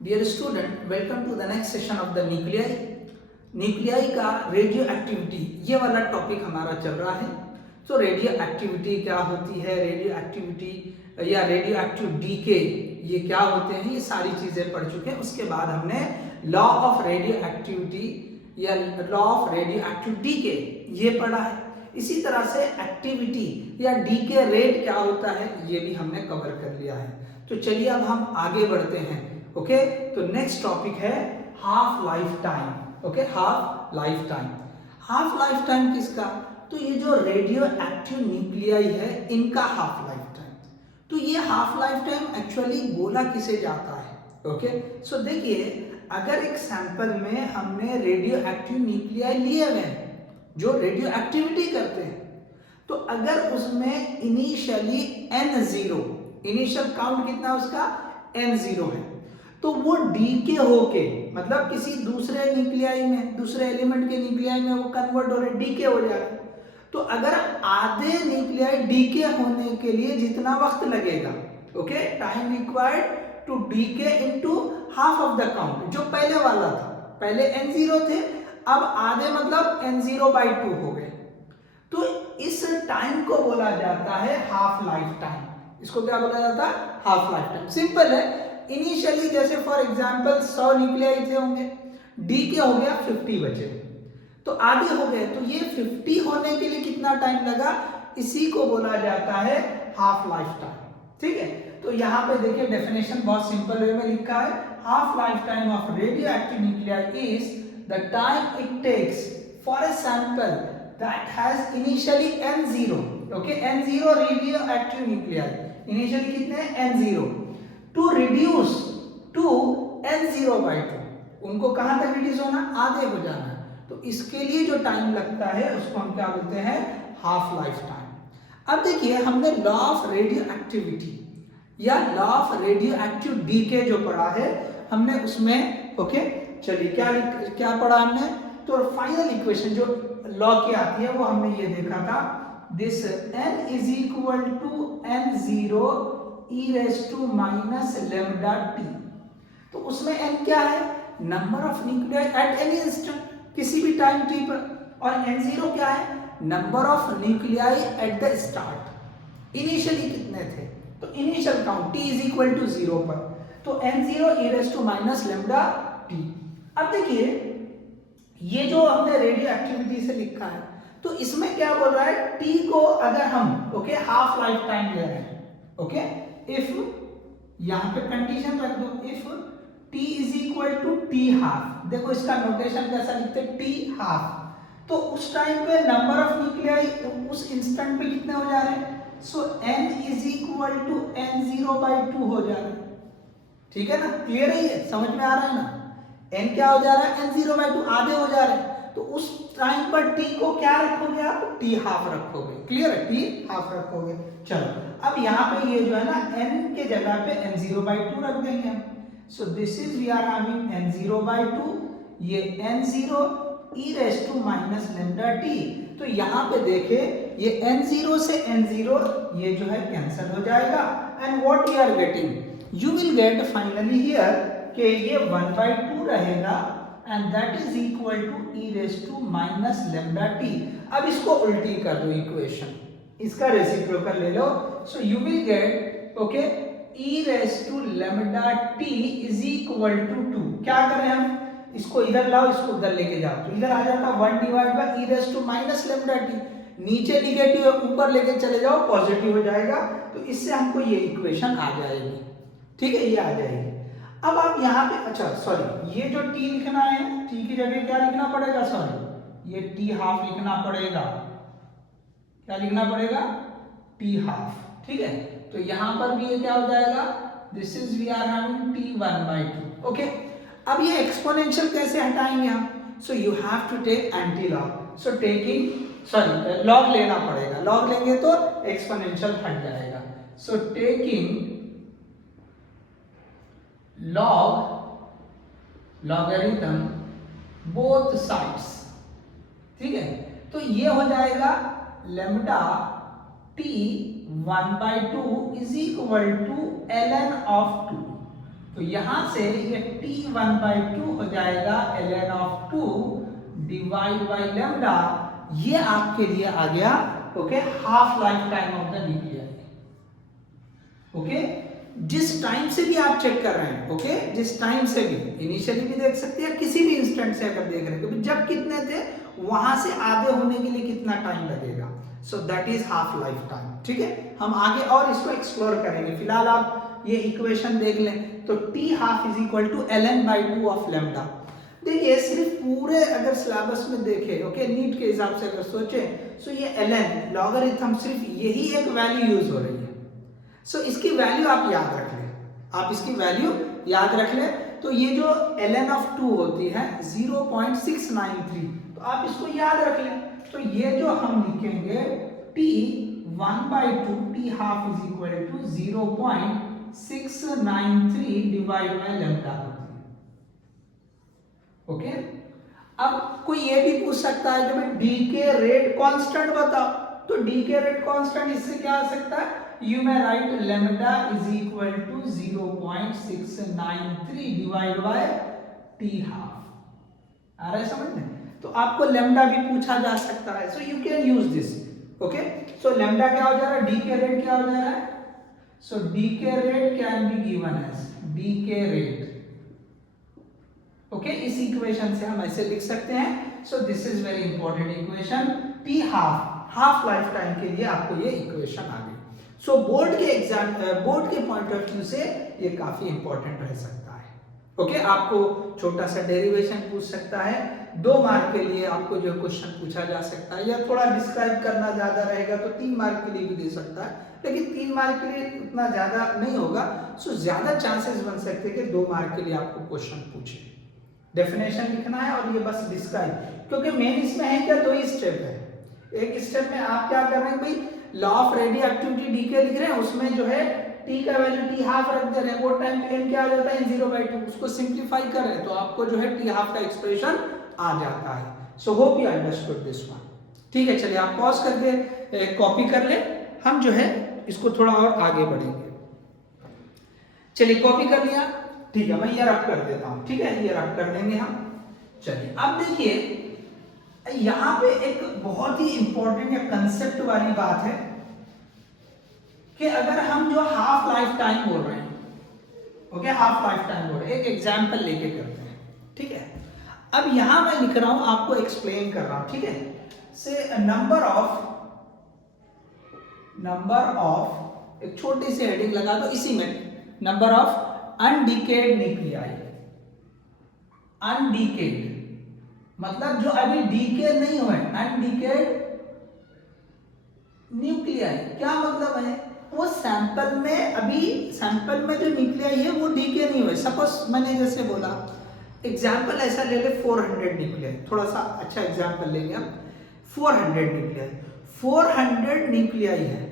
Dear student, welcome to the next session of the nuclei. Nuclei का radioactivity ये वाला topic हमारा चल रहा है। तो रेडियो एक्टिविटी क्या होती है, रेडियो एक्टिविटी या रेडियो एक्टिव डीके ये क्या होते हैं, ये सारी चीजें पढ़ चुके हैं। उसके बाद हमने लॉ ऑफ रेडियो एक्टिविटी या law of radioactive decay ये पढ़ा है। इसी तरह से एक्टिविटी या डीके रेट क्या होता है ये भी हमने कवर कर लिया है। तो चलिए अब हम आगे बढ़ते हैं। ओके, तो नेक्स्ट टॉपिक है half life time. Okay, half life time. Half life time किसका? तो ये जो रेडियो एक्टिव न्यूक्लियाई है इनका हाफ लाइफ टाइम। तो ये हाफ लाइफ टाइम एक्चुअली बोला किसे जाता है? ओके, सो देखिए, अगर एक सैंपल में हमने रेडियो एक्टिव न्यूक्लियाई लिए हुए हैं जो रेडियो एक्टिविटी करते हैं, तो अगर उसमें इनिशियली n0, इनिशियल काउंट कितना उसका n0 है, तो वो डीके होके मतलब किसी दूसरे न्यूक्लियाई में, दूसरे एलिमेंट के न्यूक्लियाई में वो कन्वर्ट हो रहे, डीके हो जाए। तो अगर आधे न्यूक्लियाई डीके होने के लिए जितना वक्त लगेगा, okay, time required to decay into half of the count, जो पहले वाला था, पहले n0 थे, अब आधे मतलब n0/2 हो गए, तो इस टाइम को बोला जाता है हाफ लाइफ टाइम। इसको क्या बोला जाता है? Half life time. सिंपल है, इनिशियली जैसे फॉर एग्जांपल 100 न्यूक्लियाई थे होंगे, डीके हो गया 50 बचे, तो आधे हो गए, तो ये 50 होने के लिए कितना टाइम लगा, इसी को बोला जाता है हाफ लाइफ टाइम। ठीक है, तो यहाँ पे देखिए डेफिनेशन बहुत सिंपल वे में लिखा है, half life time of radioactive nuclei is the time it takes for a sample that has initially n0, okay, n0 radioactive nuclei, initially कितने n0 to reduce to n0/2, उनको कहां तक reduce होना, आधे हो जाना, तो इसके लिए जो टाइम लगता है उसको हम क्या बोलते हैं, हाफ लाइफ टाइम। अब देखिए, हमने लॉ ऑफ रेडियो एक्टिविटी या law of radioactive decay जो पढ़ा है हमने उसमें, ओके, चलिए क्या पढ़ा हमने, तो फाइनल इक्वेशन जो लॉ की आती है वो हमने ये देखा था, this n is equal to n0 e raise to minus lambda t। तो उसमें n क्या है, number of nuclei at any instant, किसी भी टाइम t पर, और n0 क्या है, number of nuclei at the start, initially कितने थे, तो initial count t is equal to 0 पर, तो n0 e raise to minus lambda t। अब देखिए, ये जो हमने रेडियो एक्टिविटी से लिखा है, तो इसमें क्या बोल रहा है, टी को अगर हम, ओके, हाफ लाइफ टाइम ले रहे हैं, ओके, इफ, यहां पे कंडीशन रख दो, if t is equal to t half, देखो इसका नोटेशन कैसा लिखते हैं, टी हाफ, तो उस टाइम पे नंबर ऑफ न्यूक्लियाई उस इंस्टेंट पे कितने हो जा रहे हैं, so n is equal to n0/2 हो जा रहा है। ठीक है ना, क्लियर है, ये समझ में आ रहा है ना, n क्या हो जा रहा है, n0/2, आधे हो जा रहे हैं, तो उस टाइम पर t को क्या रखोगे आप, t हाफ रखोगे, क्लियर है, t हाफ रखोगे। चलो, अब यहाँ पे ये जो है ना, n के जगह पे n0/2 रख देंगे हम, so this is we are having n0/2, ये n0 e raise to minus lambda t, तो यहाँ पे देखे ये n0 से n0 ये जो है कैंसिल हो जाएगा, and what you are getting, you will get finally here कि ये 1/2 रहेगा, and that is equal to e raise to minus lambda t। अब इसको उल्टी कर दो इक्वेशन, इसका रेसिप्रोकल ले लो, so you will get, okay, e raise to lambda t is equal to 2। क्या करें हम, इसको इधर लाओ, इसको उधर लेके जाओ, तो इधर आ जाता 1 divide by e raise to minus lambda t, नीचे निगेटिव है, ऊपर लेके चले जाओ, पॉजिटिव हो जाएगा, तो इससे हमको ये इक्वेशन आ जाएगी। ठीक है, ये आ जाएगी। अब आप यहाँ पे, अच्छा सॉरी, ये जो t लिखना है, t की जगह क्या लिखना पड़ेगा, सॉरी, ये t हाफ लिखना पड़ेगा, क्या लिखना पड़ेगा, t हाफ। ठीक है, तो यहाँ पर भी ये क्या हो जाएगा, this is we are having t 1/2। Okay, अब ये एक्सपोनेंशियल कैसे हटाएंगे हम, so you have to take anti log, so taking, sorry, log लेना पड़ेगा, लॉग लेंगे तो एक्सपोनेंशियल हट जाएगा, so taking logarithm both sides. ठीक है, तो ये हो जाएगा lambda t 1/2 is equal to ln of 2। तो यहां से ये t1/2 हो जाएगा ln of 2 divide by lambda, ये आपके लिए आ गया okay half life time of the nucleus. Okay जिस टाइम से भी आप चेक कर रहे हैं, ओके जिस टाइम से भी, इनिशियली भी देख सकते हैं, किसी भी इंस्टेंट से अगर देख रहे हैं जब कितने थे वहां से आधे होने के लिए कितना टाइम लगेगा, so that is half life time. ठीक है, हम आगे और इसको एक्सप्लोर करेंगे, फिलहाल आप ये इक्वेशन देख लें। तो t half is equal to ln/2 of lambda. देखिए सिर्फ पूरे अगर सिलेबस में देखें, ओके नीट के हिसाब से अगर सोचें, सो ये ln लॉगरिथम सिर्फ यही एक वैल्यू यूज हो रही है। सो इसकी वैल्यू आप याद रख लें, आप इसकी वैल्यू याद रख लें। तो ये जो ln ऑफ 2 होती है 0.693, तो आप इसको याद रख लें। तो ये जो हम लिखेंगे t 1/2 t half is equal to 0.693 divide by lambda होती है। ओके अब कोई ये भी पूछ सकता है कि भाई डी के रेट कांस्टेंट बताओ, तो डी के रेट कांस्टेंट इससे क्या आ सकता है, you may write lambda is equal to 0.693 divided by t half। आ रहा है समझ में? तो आपको lambda भी पूछा जा सकता है, so you can use this। Okay so lambda क्या हो जा रहा है, d के रेट क्या हो जा रहा है, so d के rate can be given as d के रेट। ओके इस इक्वेशन से हम ऐसे लिख सकते हैं। So this is very important equation, t half life time के लिए आपको ये इक्वेशन आ गई। सो बोर्ड के पॉइंट ऑफ व्यू से ये काफी इंपॉर्टेंट रह सकता है। ओके आपको छोटा सा डेरिवेशन पूछ सकता है, 2 मार्क के लिए आपको जो क्वेश्चन पूछा जा सकता है, या थोड़ा डिस्क्राइब करना ज्यादा रहेगा तो 3 मार्क के लिए भी दे सकता है, लेकिन 3 मार्क के लिए उतना ज्यादा नहीं होगा। सो ज्यादा चांसेस बन सकते हैं कि 2 मार्क के लिए आपको क्वेश्चन पूछे। डेफिनेशन लिखना है और ये बस डिस्क्राइब, क्योंकि मेन इसमें है क्या, 2 ही स्टेप है। एक स्टेप में आप क्या कर रहे हैं भाई, law of radio activity D के लिख रहे हैं, उसमें जो है टी का वैल्यू टी हाफ रख दे रहे हैं, वो टाइम पीरियड क्या आ जाता है 0/2, उसको सिंपलीफाई कर रहे हैं तो आपको जो है टी हाफ का एक्सप्रेशन आ जाता है। So hope you understood this one. ठीक है चलिए आप पॉज करके कॉपी कर ले, हम जो है इसको थोड़ा और आगे बढ़ेंगे। चलिए कॉपी कर लिया, ठीक है मैं ये रब कर देता हूं, ठीक है ये रब कर देंगे हम। चलिए अब देखिए यहां पे एक बहुत ही इंपॉर्टेंट या कंसेप्ट वाली बात है कि अगर हम जो हाफ लाइफ टाइम बोल रहे हैं, ओके हाफ लाइफ टाइम बोल रहे हैं, एक एग्जांपल लेके करते हैं। ठीक है अब यहां मैं लिख रहा हूं, आपको एक्सप्लेन कर रहा हूं। ठीक है से नंबर ऑफ एक छोटी सी हेडिंग लगा दो इसी में, नंबर ऑफ अनडिकेड न्यूक्लियाई। अनडिकेड मतलब जो अभी डीके नहीं हुए, अनडिकेड न्यूक्लियाई क्या मतलब है, वो सैंपल में अभी सैंपल में जो न्यूक्लियाई है वो डीके नहीं हुए। सपोज मैंने जैसे बोला एग्जांपल ऐसा ले ले 400 न्यूक्लियाई, थोड़ा सा अच्छा एग्जांपल लेंगे हम। 400 न्यूक्लियाई है,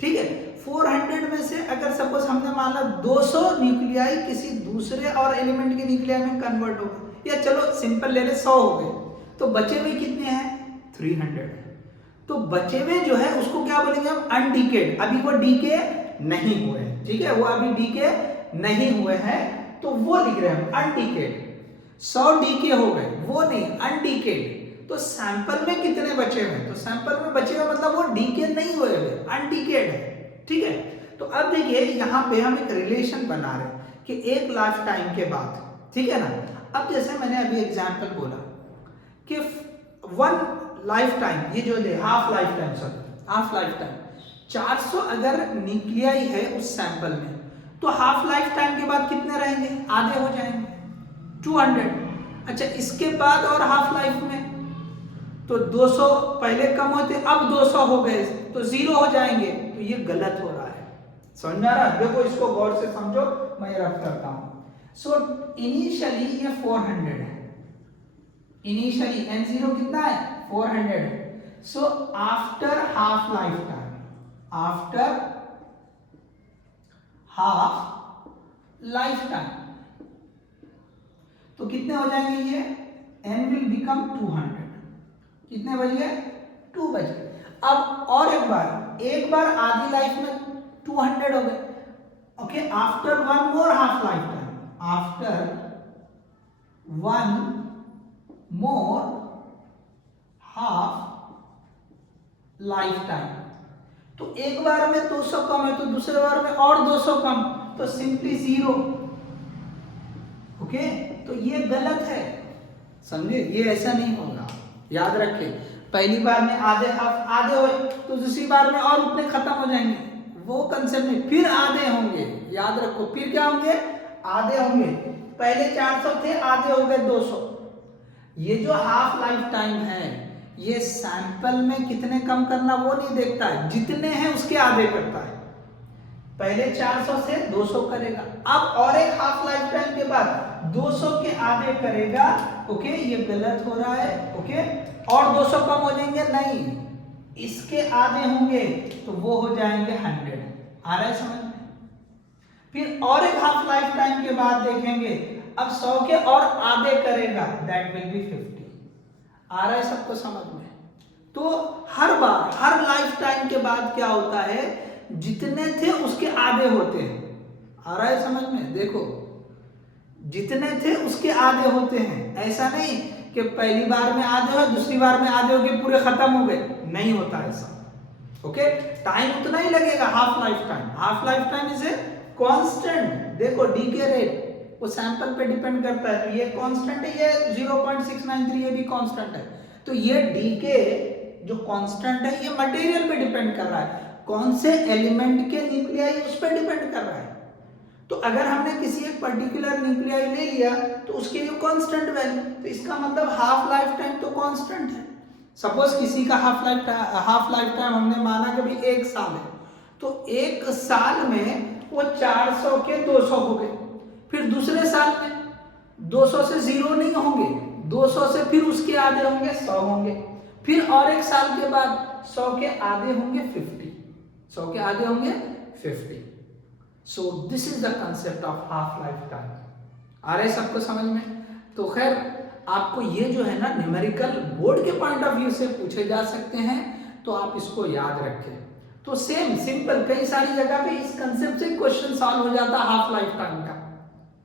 ठीक है 400 में से अगर सपोज हमने माना 200 न्यूक्लियाई किसी दूसरे और एलिमेंट के न्यूक्लियाई में कन्वर्ट हो गए, या चलो सिंपल ले ले 100 हो गए, तो बचे हुए कितने हैं 300 है। तो बचे हुए जो है उसको क्या बोलेंगे हम, अनडीकेड, अभी वो डीके नहीं हुए हैं। ठीक है वो अभी डीके नहीं हुए हैं तो वो लिख रहे हैं हम अनडीकेड। 100 डीके हो गए वो नहीं, अनडीकेड। तो सैंपल में कितने बचे हुए, तो सैंपल में बचे हुए मतलब वो डीके नहीं हुए हुए, अनडीकेड है। ठीक है तो अब देखिए यहाँ पे हम एक रिलेशन बना रहे हैं कि एक लाइफ टाइम के बाद, ठीक है ना। अब जैसे मैंने अभी एग्जांपल बोला कि 1 लाइफ टाइम, ये जो हाफ लाइफ टाइम 400 अगर न्यूक्लियाई है उस सैंपल में, तो हाफ लाइफ टाइम के बाद कितने रहेंगे, आधे हो जाएंगे 200। अच्छा इसके बाद और हाफ लाइफ में तो 200 पहले कम होते, अब 200 हो गए तो 0 हो जाएंगे, तो ये गलत हो रहा है। समझ में आ रहा है, देखो इसको गौर से समझो, मैं रब करता हूं। सो इनिशियली ये 400 है, इनिशियली n0 कितना है 400 है। So after half life time, after half life time तो कितने हो जाएंगे, ये n विल बिकम 200, कितने बज गए 2 बज गए। अब और एक बार आधी लाइफ में 200 हो गए, okay after 1 more half life time after 1 more half life time. तो एक बार में 200 कम है तो दूसरे बार में और 200 कम, तो सिंपली 0। ओके, तो ये गलत है, समझे, ये ऐसा नहीं होगा, याद रखें। पहली बार में आधे हाफ आधे हुए तो दूसरी बार में और उतने खत्म हो जाएंगे, वो कंसेप्ट नहीं, फिर आधे होंगे, याद रखो, फिर क्या होंगे, आधे होंगे। पहले 400 थे, आधे हो गए 200। ये जो हाफ लाइफ टाइम है, ये सैंपल में कितने कम करना वो नहीं देखता है, जितने हैं उसके आधे करता है। पहले 400 से 200 करेगा, अब और एक हाफ लाइफ टाइम के बाद 200 के आधे करेगा। ओके, ये गलत हो रहा है। ओके, और 200 कम हो जाएंगे, नहीं, इसके आधे होंगे तो वो हो जाएंगे 100। आ रहा है समझ में? फिर और एक हाफ लाइफ टाइम के बाद देखेंगे, अब 100 के और आधे करेगा, दैट विल बी 50। आ रहा है सबको समझ में? तो हर बार, हर लाइफ टाइम के बाद क्या होता है, जितने थे उसके आधे होते हैं। आ रहा है समझ में? देखो, जितने थे उसके आधे होते हैं, ऐसा नहीं कि पहली बार में आधे हो, दूसरी बार में आधे हो गए, पूरे खत्म हो गए, नहीं होता ऐसा। ओके, टाइम उतना ही लगेगा, half life time. Half life time is a constant. देखो, डीके रेट वो सैंपल पे डिपेंड करता है, तो ये कांस्टेंट है, ये 0.693, ये भी कांस्टेंट है। तो ये डीके जो कांस्टेंट है, ये मटेरियल पे डिपेंड कर रहा है, कौन से एलिमेंट के न्यूक्लियाई उस पर डिपेंड कर रहा है। तो अगर हमने किसी एक पर्टिकुलर न्यूक्लियाई ले लिया तो उसके लिए कांस्टेंट वैल्यू, तो इसका मतलब हाफ लाइफ टाइम तो कांस्टेंट है। सपोज किसी का हाफ लाइफ टाइम हमने माना कि भाई 1 साल है, तो 1 साल में वो 400 के 200 हो गए। फिर दूसरे साल में 200 से 0 नहीं होंगे, 200 से फिर उसके आधे होंगे, 100 होंगे। फिर और एक साल के बाद 100 के आधे होंगे 50, 100 के आधे होंगे 50। So this is the concept of half life time. आ रहे सबको समझ में? तो खैर, आपको ये जो है ना, न्यूमेरिकल बोर्ड के पॉइंट ऑफ व्यू से पूछे जा सकते हैं, तो आप इसको याद रखें। तो सेम सिंपल कई सारी जगह पे इस कंसेप्ट से क्वेश्चन सॉल्व हो जाता है हाफ लाइफ टाइम का।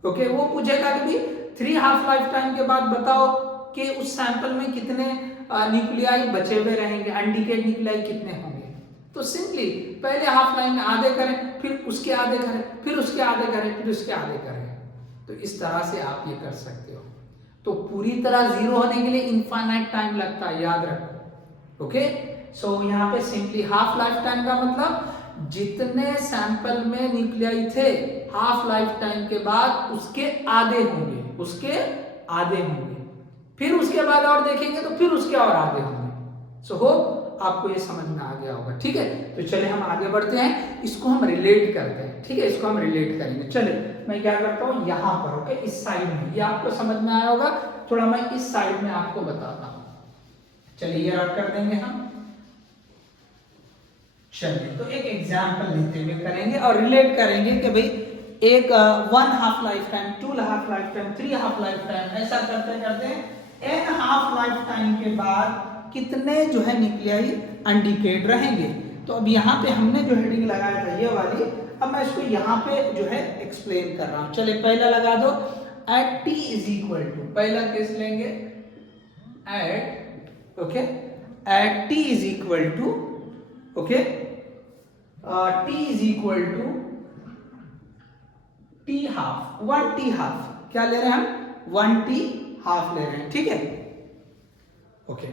ओके, वो पूछेगा कि 3 हाफ लाइफ टाइम के बाद बताओ कि उस सैंपल में कितने न्यूक्लियाई बचे हुए रहेंगे, अनडिकेड न्यूक्लियाई कितने होंगे। तो सिंपली पहले हाफ लाइन में आधे करें, फिर उसके आधे करें, फिर उसके आधे करें, फिर उसके आधे करें। तो इस तरह से आप ये कर सकते हो। तो पूरी तरह 0 होने के लिए इनफाइनाइट टाइम लगता है, याद रखो। ओके, सो यहाँ पे सिंपली हाफ लाइफ टाइम का मतलब जितने सैंपल में न्यूक्लियाई थे, हाफ लाइफ टाइम के बाद उसके आधे होंगे, उसके आधे होंगे। फिर उसके बाद और देखेंगे तो फिर उसके और आधे होंगे। सो होप आपको ये समझ में आ गया होगा। ठीक है, तो चले हम आगे बढ़ते हैं, इसको हम रिलेट करते हैं। ठीक है, इसको हम रिलेट करेंगे। चले, मैं क्या करता हूँ यहाँ पर, ओके, इस साइड में, ये आपको समझ में आया होगा, थोड़ा मैं इस साइड में आपको बताता हूँ। चलिए, ये रख कर देंगे हम। चलिए, तो एक एग्जाम्पल लेते हुए करेंगे और रिलेट करेंगे कि भाई एक 1 half life time, 2 half life time, 3 half life time, ऐसा करते करते n हाफ लाइफ टाइम के बाद कितने जो है न्यूक्लियाई अनडिकेड रहेंगे। तो अब यहाँ पे हमने जो हेडिंग लगाया था ये वाली, अब मैं इसको यहाँ पे जो है एक्सप्लेन कर रहा हूँ। चलिए, पहला लगा दो, at t is equal to, पहला केस लेंगे, at, okay, at t is equal to, okay, t is equal to t half, 1 t half, क्या ले रहे हैं हम, 1 t हाफ ले रहे हैं। ठीक है, okay,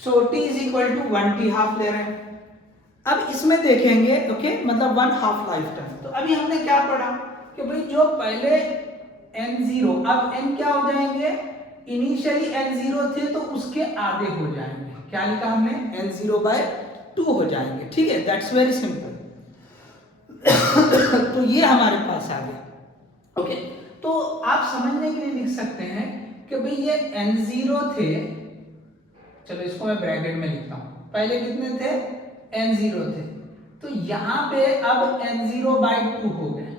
so t is equal to 1 t half ले रहे हैं। अब इसमें देखेंगे, ओके, मतलब 1 हाफ लाइफ टाइम। तो अभी हमने क्या पढ़ा कि भाई जो पहले n0, अब n क्या हो जाएंगे, इनिशियली n0 थे तो उसके आधे हो जाएंगे। क्या लिखा हमने, n0/2 हो जाएंगे। ठीक है, दैट्स वेरी सिंपल। तो ये हमारे पास आ गया। ओके, तो आप समझने के लिए लिख सकते हैं कि भाई ये n0 थे, चलो इसको मैं ब्रैकेट में लिखता हूं, पहले कितने थे, n0 थे, तो यहां पे अब n0/2 हो गए।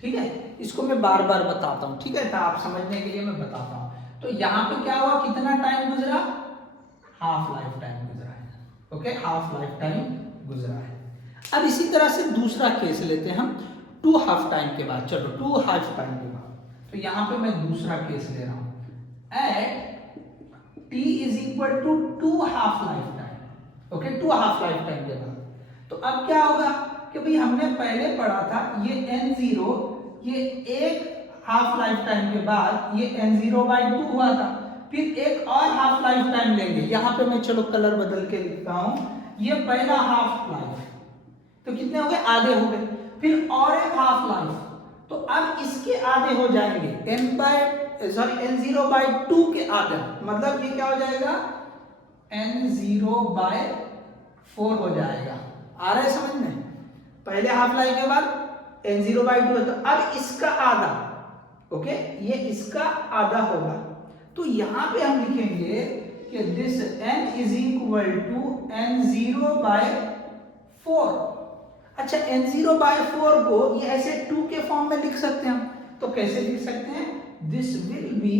ठीक है, इसको मैं बार बार बताता हूं, ठीक है, तो आप समझने के लिए मैं बताता हूं। तो यहां पे क्या हुआ, कितना टाइम गुजरा, हाफ लाइफ टाइम गुजरा है। ओके, हाफ लाइफ टाइम गुजरा है। अब इसी तरह से दूसरा केस लेते हैं हम 2 हाफ टाइम के बाद। चलो, 2 हाफ टाइम के बाद, तो यहाँ पे मैं दूसरा केस ले रहा हूं, at t is equal to 2 half life time. Okay, 2 half life time के बाद तो अब क्या होगा कि भाई हमने पहले पढ़ा था ये n0, ये एक हाफ लाइफ टाइम के बाद ये n0/2 हुआ था, फिर एक और हाफ लाइफ टाइम लेंगे। यहाँ पे मैं चलो कलर बदल के लिखता हूं, ये पहला हाफ लाइफ, तो कितने हो गए, आधे हो गए, फिर और एक हाफ लाइफ, तो अब इसके आधे हो जाएंगे n0/2 के आधे, मतलब ये क्या हो जाएगा, n0/4 हो जाएगा। आ रहा है समझ में, पहले हाफ लाइफ के बाद n0/2 है, तो अब इसका आधा, ओके, ये इसका आधा होगा। तो यहां पे हम लिखेंगे कि this n is equal to n0/4। अच्छा, n0/4 को ये ऐसे 2 के फॉर्म में लिख सकते हैं हम, तो कैसे लिख सकते हैं, दिस विल बी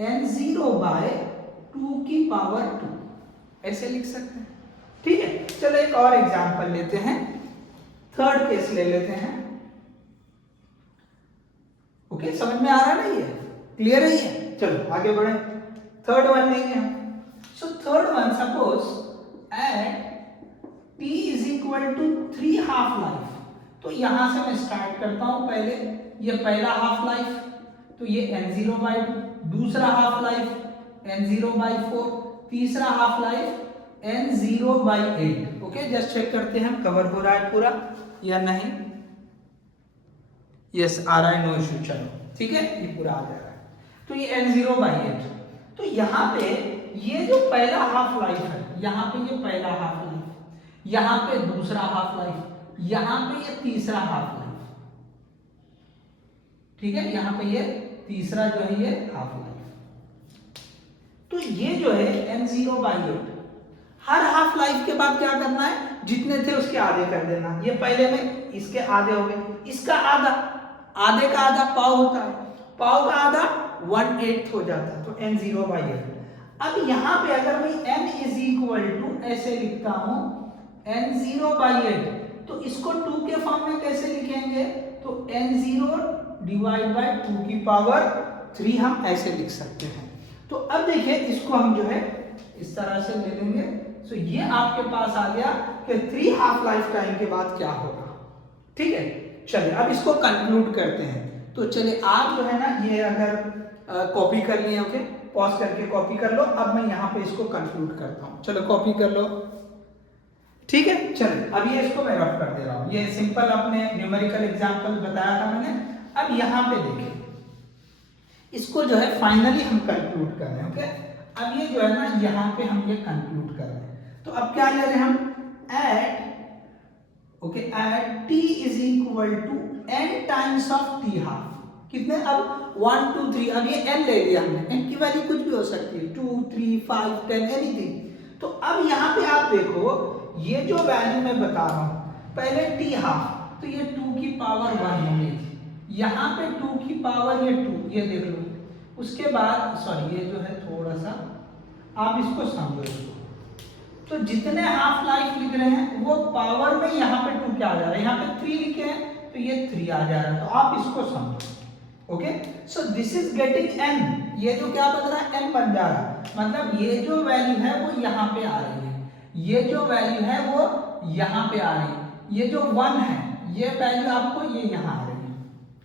n0/2, ऐसे लिख सकते हैं। ठीक है, चलो एक और एग्जांपल लेते हैं, थर्ड केस ले लेते हैं। ओके, समझ में आ रहा नहीं है, क्लियर है ये, चलो आगे बढ़े, थर्ड वन लेंगे हम। So third one, suppose at t is equal to 3 half life, तो यहां से मैं स्टार्ट करता हूं, पहले ये पहला हाफ लाइफ, तो ये n0/2, दूसरा हाफ लाइफ n0/4, तीसरा half life n0/8। Okay, just check करते हैं कवर हो रहा है पूरा या नहीं। यस, आ रहा है, नो इशू, चलो ठीक है, ये पूरा आ जा रहा है। तो ये n0/8, तो यहाँ पे ये जो पहला हाफ लाइफ है, यहाँ पे ये पहला हाफ लाइफ, यहाँ पे दूसरा हाफ लाइफ, यहाँ पे ये तीसरा हाफ लाइफ, ठीक है, यहाँ पे ये तीसरा जो है ये हाफ लाइफ। तो ये जो है n0/8, हर हाफ लाइफ के बाद क्या करना है, जितने थे उसके आधे कर देना। ये पहले में इसके आधे हो गए, इसका आधा, आधे का आधा पाव होता है, पाव का आधा 1/8 हो जाता है, तो n0/8। अब यहां पे अगर मैं n इज इक्वल टू ऐसे लिखता हूं n0/8, तो इसको 2 के फॉर्म में कैसे लिखेंगे, तो n0/2 हम ऐसे लिख सकते हैं। तो अब देखिए, इसको हम जो है इस तरह से ले लेंगे। सो ये आपके पास आ गया कि 3 हाफ लाइफ टाइम के बाद क्या होगा। ठीक है, चलिए अब इसको कंक्लूड करते हैं। तो चलिए आप जो है ना, ये अगर कॉपी कर लिए, ओके, पॉज करके कॉपी कर लो। अब मैं यहाँ पे इसको कंक्लूड करता हूँ, चलो कॉपी कर लो। ठीक है, चलिए अब ये इसको मैं रफ कर दे रहा हूँ। ये सिंपल अपने न्यूमेरिकल एग्जाम्पल बताया था मैंने। अब यहाँ पे देखिए, इसको जो है फाइनली हम कंक्लूड कर रहे हैं। ओके, अब ये जो है ना, यहाँ पे हम ये कंक्लूड कर रहे हैं। तो अब क्या ले रहे हैं हम, at t is equal to n times of t half. कितने, अब 1 2 3, अब ये n ले लिया हमने, n की वैल्यू कुछ भी हो सकती है, 2 3 5 10 एनीथिंग। तो अब यहाँ पे आप देखो, ये जो वैल्यू मैं बता रहा हूँ, पहले t हाफ, तो ये 2 की पावर 1 हो गई थी, यहाँ पे 2 की पावर ये 2, ये देख लो। उसके बाद सॉरी, ये जो है थोड़ा सा आप इसको समझो इसको, तो जितने हाफ लाइफ लिख रहे हैं वो पावर में यहाँ पे 2 क्या आ जा रहा है, यहाँ पे 3 लिखे हैं तो ये 3 आ जा रहा है। तो आप इसको समझो। Okay, so this is getting n, ये जो क्या बन रहा है, n बन जा रहा है। मतलब ये जो वैल्यू है वो यहाँ पे आ रही है, ये जो वैल्यू है वो यहाँ पे आ रही है, ये जो 1 है ये वैल्यू आपको ये यहाँ आ रही है।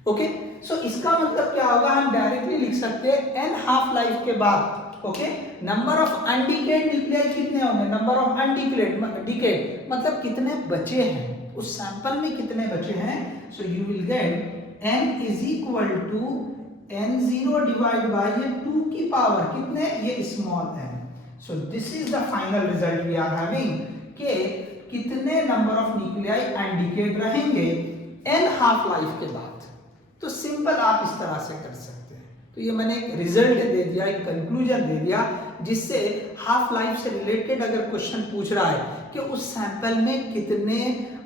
ओके, सो इसका मतलब क्या होगा, हम डायरेक्टली लिख सकते हैं n हाफ लाइफ के बाद, ओके, नंबर ऑफ अनडिकेड न्यूक्लियाई कितने होंगे, नंबर ऑफ अनडिकेड मतलब कितने बचे हैं, उस सैंपल में कितने बचे हैं। So you will get n is equal to n0 divide by ये 2 की पावर कितने, ये small n। So this is the final result we are having, कि कितने नंबर ऑफ न्यूक्लियाई अनडिकेड रहेंगे n हाफ लाइफ के बाद। तो सिंपल आप इस तरह से कर सकते हैं। तो ये मैंने एक रिजल्ट दे दिया, एक कंक्लूजन दे दिया, जिससे हाफ लाइफ से रिलेटेड अगर क्वेश्चन पूछ रहा है कि उस सैंपल में कितने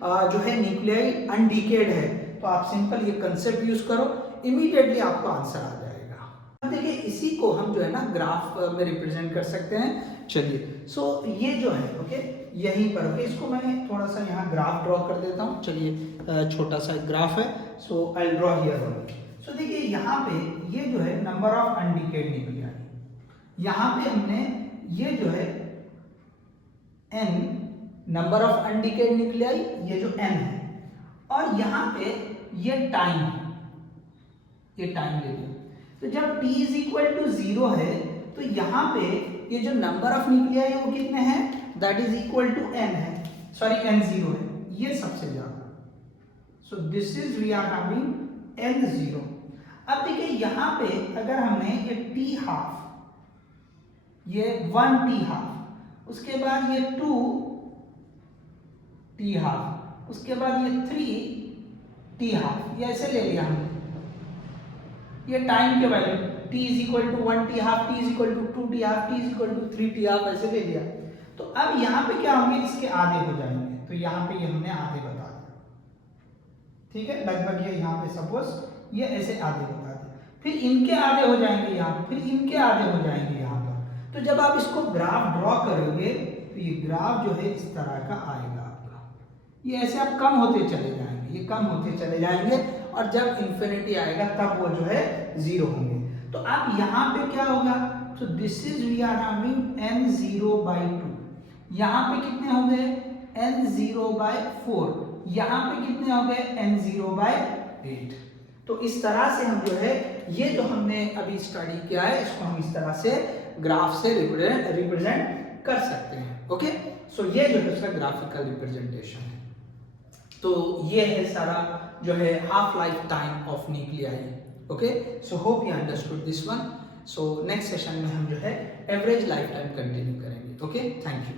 जो है न्यूक्लियाई अनडिकेड है, तो आप सिंपल ये कंसेप्ट यूज करो, इमीडिएटली आपको आंसर आ जाएगा। देखिए, इसी को हम जो है ना ग्राफ में रिप्रेजेंट कर सकते हैं। चलिए, सो ये जो है, ओके, यहीं पर, ओके, इसको मैं थोड़ा सा यहाँ ग्राफ ड्रॉ कर देता हूँ। चलिए, छोटा सा ग्राफ है, सो आई ड्रॉ हियर। सो देखिए यहाँ पे ये जो है नंबर ऑफ अनडिकेड न्यूक्लियाई, यहाँ पे हमने ये जो है n नंबर ऑफ अनडिकेड न्यूक्लियाई, ये जो n है, और यहाँ पे ये टाइम है, ये टाइम ले लिया। तो जब t इज इक्वल टू 0 है तो यहाँ पे ये जो नंबर ऑफ न्यूक्लियाई वो कितने हैं, that is equal to n है, सॉरी n0 है, ये सबसे ज्यादा। So this is we are having n0। अब देखिए यहाँ पे अगर हमने ये t हाफ, ये 1t हाफ, उसके बाद ये 2t हाफ, उसके बाद ये 3t हाफ, ये ऐसे ले लिया हमने। ये टाइम के value t is equal to 1t half, t is equal to 2t half, t is equal to 3t half, ऐसे ले लिया। तो अब यहाँ पे क्या होंगे, इसके आधे हो जाएंगे, तो यहाँ पे ये हमने आधे बता दिया, ठीक है, लगभग ये यहाँ पे सपोज ये ऐसे आधे बता दिया, फिर इनके आधे हो जाएंगे यहाँ, फिर इनके आधे हो जाएंगे यहाँ पर। तो जब आप इसको ग्राफ ड्रॉ करोगे तो ये ग्राफ जो है इस तरह का आएगा आपका, ये ऐसे आप कम होते चले जाएंगे, ये कम होते चले जाएंगे, और जब इन्फिनिटी आएगा तब वो जो है 0 होंगे। तो अब यहाँ पे क्या होगा, तो this is we are having n0/2, यहाँ पे कितने हो गए n0/4, यहाँ पे कितने हो गए n0/8। तो इस तरह से हम जो है ये जो हमने अभी स्टडी किया है इसको हम इस तरह से ग्राफ से रिप्रेजेंट कर सकते हैं। ओके, सो ये जो है उसका ग्राफिकल रिप्रेजेंटेशन है। तो ये है सारा जो है half life time of nuclei. Okay, so hope you understood this one. So next session में हम जो है एवरेज लाइफ टाइम कंटिन्यू करेंगे। Okay, thank you.